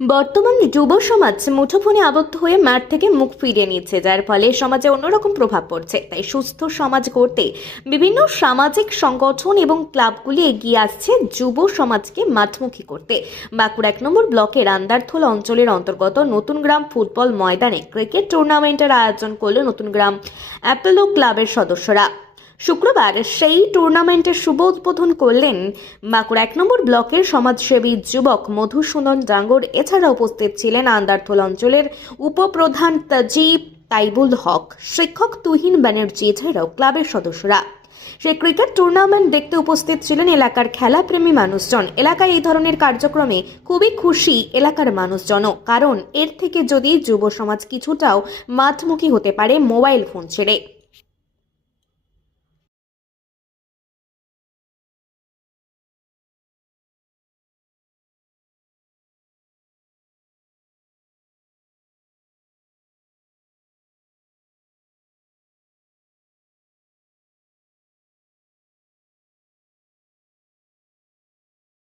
বর্তমান যুব সমাজ মুঠোফোনে আবদ্ধ হয়ে মাঠ থেকে মুখ ফিরিয়ে নিচ্ছে, যার ফলে সমাজে অন্যরকম প্রভাব পড়ছে। তাই সুস্থ সমাজ করতে বিভিন্ন সামাজিক সংগঠন এবং ক্লাবগুলি এগিয়ে আসছে যুব সমাজকে মাঠমুখী করতে। বাঁকুড়া এক নম্বর ব্লকের আন্দারথোল অঞ্চলের অন্তর্গত নতুন গ্রাম ফুটবল ময়দানে ক্রিকেট টুর্নামেন্টের আয়োজন করল নতুন গ্রাম অ্যাপেলো ক্লাবের সদস্যরা। শুক্রবার সেই টুর্নামেন্টের শুভ উদ্বোধন করলেন বাঁকুড়া এক নম্বর ব্লকের সমাজসেবী যুবক মধুসূদন ডাঙ্গর। এছাড়া উপস্থিত ছিলেন আন্দারথোল অঞ্চলের উপপ্রধান তাজিব তাইবুল হক, শিক্ষক তুহিন ব্যানার্জি, এছাড়াও ক্লাবের সদস্যরা। সেই ক্রিকেট টুর্নামেন্ট দেখতে উপস্থিত ছিলেন এলাকার খেলাপ্রেমী মানুষজন। এলাকায় এই ধরনের কার্যক্রমে খুবই খুশি এলাকার মানুষজনও। কারণ এর থেকে যদি যুব সমাজ কিছুটাও মাঠমুখী হতে পারে, মোবাইল ফোন ছেড়ে।